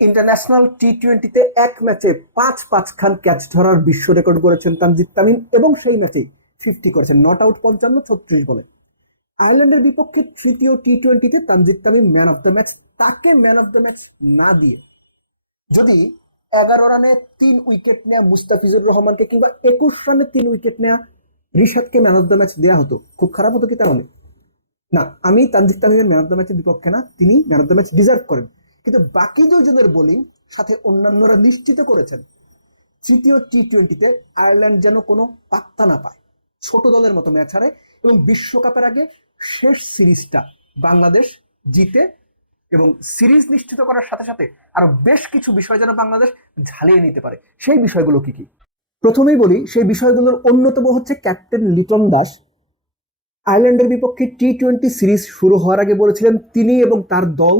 International টি-20-তে এক ম্যাচে পাঁচ খান ক্যাচ ধরার বিশ্ব রেকর্ড করেছেন তানজিদ তামিম এবং সেই ম্যাচেই 50 করেছেন, নট আউট 55 36 বলে। আয়ারল্যান্ডের বিপক্ষে তৃতীয় টি-20-তে Tanzid Tamim man of the match, তাকে ম্যান অফ দ্য ম্যাচ না দিয়ে যদি 11 রানে 3 উইকেট নেয়া মুস্তাফিজুর রহমানকে কিংবা 21 রানে 3 উইকেট নেয়া রিশাদকে ম্যান অফ দ্য ম্যাচ দেওয়া হতো, খুব খারাপ হতো কি তাহলে? না, আমি তানজিদ তামিমের ম্যান অফ দ্য ম্যাচের বিপক্ষে না, তিনি man of the match deserve করেন। কিন্তু বাকি দুইজনের বোলিং সাথে অন্যান্যরা নিশ্চিত করেছেন তৃতীয় টি-20-তে আয়ারল্যান্ড যেন কোনো পাত্তা না পায়, ছোট দলের মতো ম্যাচ হারে এবং বিশ্বকাপের আগে শেষ সিরিজটা বাংলাদেশ জিতে এবং সিরিজ নিশ্চিত করার সাথে সাথে আরো বেশ কিছু বিষয় যেন বাংলাদেশ ঝালিয়ে নিতে পারে। সেই বিষয়গুলো কি কি? প্রথমেই বলি, সেই বিষয়গুলোর অন্যতম হচ্ছে ক্যাপ্টেন লিটন দাস আয়ারল্যান্ডের বিপক্ষে টি-20 সিরিজ শুরু হওয়ার আগে বলেছিলেন তিনি এবং তার দল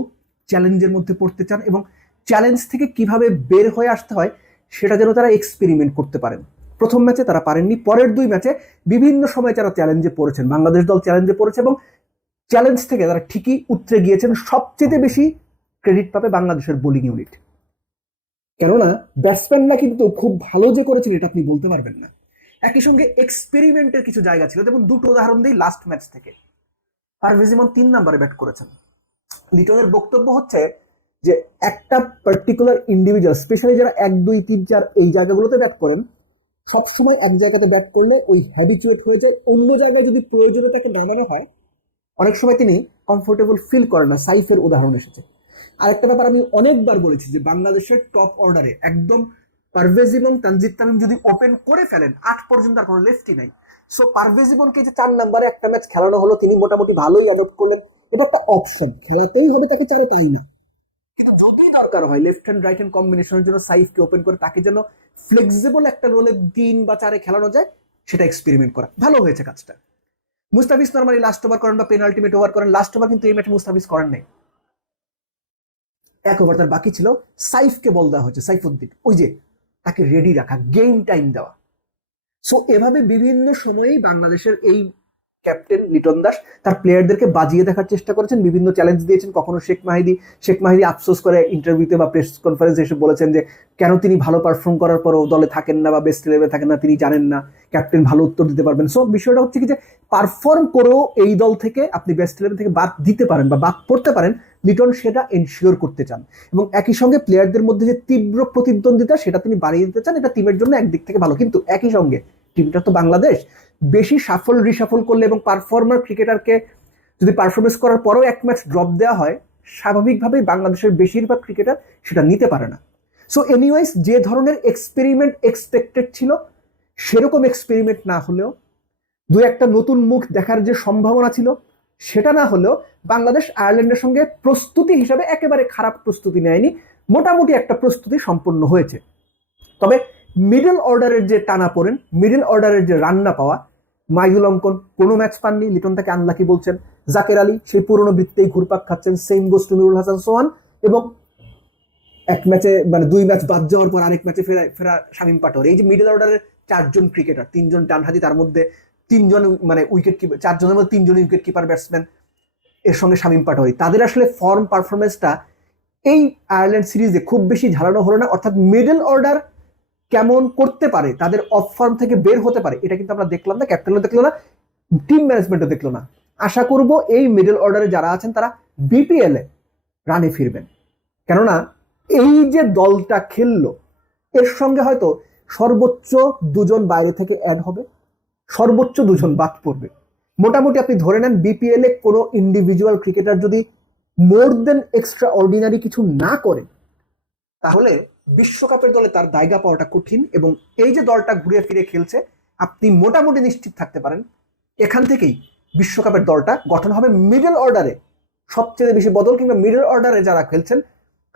চ্যালেঞ্জের মধ্যে পড়তে চান এবং চ্যালেঞ্জ থেকে কিভাবে বের হয়ে আসতে হয় সেটা যেন তারা এক্সপেরিমেন্ট করতে পারেন। প্রথম ম্যাচে তারা পারেননি, পরের 2 ম্যাচে বিভিন্ন সময় যারা চ্যালেঞ্জে পড়েছেন, বাংলাদেশ দল চ্যালেঞ্জে পড়েছে এবং চ্যালেঞ্জ থেকে তারা ঠিকই উতরে গিয়েছেন। সবচেয়ে বেশি ক্রেডিট পাবে বাংলাদেশের বোলিং ইউনিট, কেননা ব্যাটসম্যানরা কিন্তু খুব ভালো যে করেছেন এটা আপনি বলতে পারবেন না। একই সঙ্গে এক্সপেরিমেন্টের কিছু জায়গা ছিল, যেমন দুটো উদাহরণ দিই লাস্ট ম্যাচ থেকে। পারভেজ ইমন 3 নম্বরে ব্যাট করেছেন। লিটনের বক্তব্য হচ্ছে যে একটা পার্টিকুলার ইন্ডিভিজুয়াল, স্পেশালি যারা 1 2 3 4 এই জায়গাগুলোতে ব্যাট করেন, সবসময় এক জায়গাতে ব্যাট করলে ওই হ্যাবিচুয়েট হয়ে যায়, অন্য জায়গায় যদি প্রয়োজনে তাকে নামানো হয় অনেক সময় তিনি কমফোর্টেবল ফিল করেন না। সাইফের উদাহরণ এসেছে। আরেকটা ব্যাপার আমি অনেকবার বলেছি যে বাংলাদেশের টপ অর্ডারে একদম পারভেজ ইমন তানজিদ তামিম যদি ওপেন করে ফেলেন 8 পর্যন্ত আর কোনো লেফটই নাই। সো পারভেজ ইমনকে যে 4 নম্বরে একটা ম্যাচ খেলানো হলো, তিনি মোটামুটি ভালোই অ্যাডপ্ট করলেন, এটা একটা অপশন, খেলাতেই হবে তাকে 4-এ তাই না, কিন্তু যদি দরকার হয় লেফট হ্যান্ড রাইট হ্যান্ড কম্বিনেশনের জন্য সাইফকে ওপেন করে তাকে যেন ফ্লেক্সিবল একটা রোলে 3 বা 4-এ খেলানো যায়, সেটা এক্সপেরিমেন্ট করা ভালো হয়েছে কাজটা। মুস্তাফিজ নরমালি লাস্ট ওভার করেন বা পেনাল্টিমেট ওভার করেন, লাস্ট ওভার কিন্তু এই ম্যাচে মুস্তাফিজ করেন নাই, 1 ওভার তার বাকি ছিল, সাইফকে বল দেওয়া হয়েছে, সাইফুদ্দিন, ওই যে তাকে রেডি রাখা, গেম টাইম দেওয়া। সো এভাবে বিভিন্ন সময়েই বাংলাদেশের এই ক্যাপ্টেন লিটন দাস তার প্লেয়ারদেরকে বাজিয়ে দেখার চেষ্টা করেছেন, বিভিন্ন চ্যালেঞ্জ দিয়েছেন। কখনো শেখ মাহিদি আফসোস করে ইন্টারভিউতে বা প্রেস কনফারেন্সে এসে বলেছেন যে কেন তিনি ভালো পারফর্ম করার পরও দলে থাকেন না বা বেস্ট ইলেভেনে থাকেন না, তিনি জানেন না, ক্যাপ্টেন ভালো উত্তর দিতে পারবেন। সো বিষয়টা হচ্ছে কি যে পারফর্ম করেও এই দল থেকে আপনি বেস্ট ইলেভেন থেকে বাদ দিতে পারেন বা বাদ পড়তে পারেন, লিটন সেটা এনশিওর করতে চান এবং একই সঙ্গে প্লেয়ারদের মধ্যে যে তীব্র প্রতিদ্বন্দ্বিতা সেটা তিনি বাড়িয়ে দিতে চান। এটা টিমের জন্য একদিক থেকে ভালো, কিন্তু একই সঙ্গে টিমটা তো বাংলাদেশ, বেশি সাফল রিসাফল করলে এবং পারফর্মার ক্রিকেটারকে যদি পারফরমেন্স করার পরেও 1 ম্যাচ ড্রপ দেওয়া হয়, স্বাভাবিকভাবেই বাংলাদেশের বেশিরভাগ ক্রিকেটার সেটা নিতে পারে না। সো এনিওয়াইজ, যে ধরনের এক্সপেরিমেন্ট এক্সপেক্টেড ছিল সেরকম এক্সপেরিমেন্ট না হলেও, 2-1টা নতুন মুখ দেখার যে সম্ভাবনা ছিল সেটা না হলেও, বাংলাদেশ আয়ারল্যান্ডের সঙ্গে প্রস্তুতি হিসাবে একেবারে খারাপ প্রস্তুতি নেয়নি, মোটামুটি একটা প্রস্তুতি সম্পন্ন হয়েছে। তবে মিডল অর্ডারের যে টানা পড়েন, মিডল অর্ডারের যে রান্না পাওয়া, মাইদুল অঙ্কন কোনো ম্যাচ পাননি, লিটন তাকে আনলাকি বলছেন। জাকের আলী সেই পুরনো বৃত্তেই ঘুরপাক খাচ্ছেন, same goes to Nurul Hasan Sohan, এবং 1 ম্যাচে মানে 2 ম্যাচ বাদ যাওয়ার পর আরেক ম্যাচে ফেরা শামীম পাটোয়ারি। এই যে মিডল অর্ডারের 4 জন ক্রিকেটার, 3 জন ডানহাতি, তার মধ্যে 3 জন মানে উইকেট কিপার, 4 জনের মধ্যে 3 জন উইকেট কিপার ব্যাটসম্যান, এর সঙ্গে শামীম পাটোয়ারি, তাদের আসলে ফর্ম পারফরমেন্সটা এই আয়ারল্যান্ড সিরিজে খুব বেশি ঝালানো হলো না। অর্থাৎ মিডল অর্ডার কেমন করতে পারে, তাদের অফ ফর্ম থেকে বের হতে পারে, এটা কিন্তু আমরা দেখলাম না, ক্যাপ্টেনও দেখলো না, টিম ম্যানেজমেন্টও দেখলো না। আশা করব এই মিডল অর্ডারে যারা আছেন তারা বিপিএল এ রানে ফিরবেন, কেননা এই যে দলটা খেললো এর সঙ্গে হয়তো সর্বোচ্চ 2 জন বাইরে থেকে অ্যাড হবে, সর্বোচ্চ 2 জন বাদ পড়বে। মোটামুটি আপনি ধরে নেন বিপিএল এ কোনো ইন্ডিভিজুয়াল ক্রিকেটার যদি মোর দেন এক্সট্রা অর্ডিনারি কিছু না করে, তাহলে বিশ্বকাপের দলে তার জায়গা পাওয়াটা কঠিন। এবং এই যে দলটা ঘুরে ফিরে খেলছে, আপনি মোটামুটি নিশ্চিত থাকতে পারেন এখান থেকেই বিশ্বকাপের দলটা গঠন হবে মিডল অর্ডারে। সবচেয়ে বেশি বদল কিংবা মিডল অর্ডারে যারা খেলছেন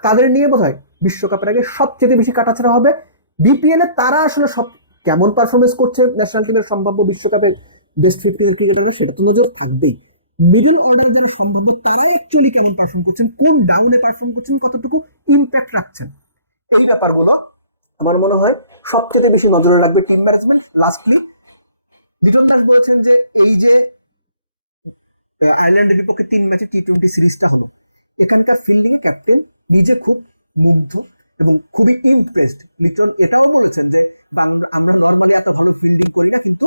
তাদের নিয়ে বোধহয় বিশ্বকাপের আগে সবচেয়ে বেশি কাটাছাড়া হবে। বিপিএল এ তারা আসলে সব কেমন পারফরমেন্স করছে ন্যাশনাল টিমের সম্ভাব্য বিশ্বকাপের বেস্ট 15 ক্রিকেটাররা, সেটা তো নজর থাকবেই। মিডল অর্ডারে যারা সম্ভাব্য তারাই অ্যাকচুয়ালি কেমন পারফর্ম করছেন, কোন ডাউনে পারফর্ম করছেন, কতটুকু ইম্প্যাক্ট রাখছেন, এই ব্যাপারগুলো আমার মনে হয় সবচেয়ে বেশি নজরে রাখবে team management. Lastly, Liton Das বলেছেন যে এই যে আয়ারল্যান্ডের বিপক্ষে 3 ম্যাচে টি-20 সিরিজটা হলো, এখানকার ফিল্ডিং এ ক্যাপ্টেন নিজে খুব মুগ্ধ এবং খুবই ইমপ্রেসড। লিটন এটাও বলেছেন যে আমরা নর্মালি এত ভালো ফিল্ডিং করি না, কিন্তু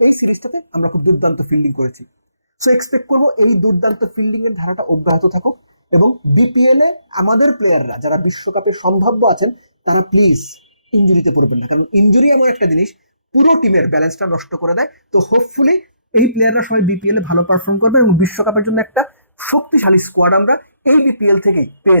এই সিরিজটাতে আমরা খুব দুর্দান্ত ফিল্ডিং করেছি। সো এক্সপেক্ট করবো এই দুর্দান্ত ফিল্ডিং এর ধারাটা অব্যাহত থাকুক এবং বিপিএল এ আমাদের প্লেয়াররা যারা বিশ্বকাপে সম্ভাব্য আছেন তারা প্লিজ ইনজুরিতে পড়বেন না, কারণ ইনজুরি এমন একটা জিনিস পুরো টিমের ব্যালেন্সটা নষ্ট করে দেয়। তো হোপফুলি এই প্লেয়াররা সবাই বিপিএল এ ভালো পারফর্ম করবে এবং বিশ্বকাপের জন্য একটা শক্তিশালী স্কোয়াড আমরা এই বিপিএল থেকেই পেয়ে যাবো।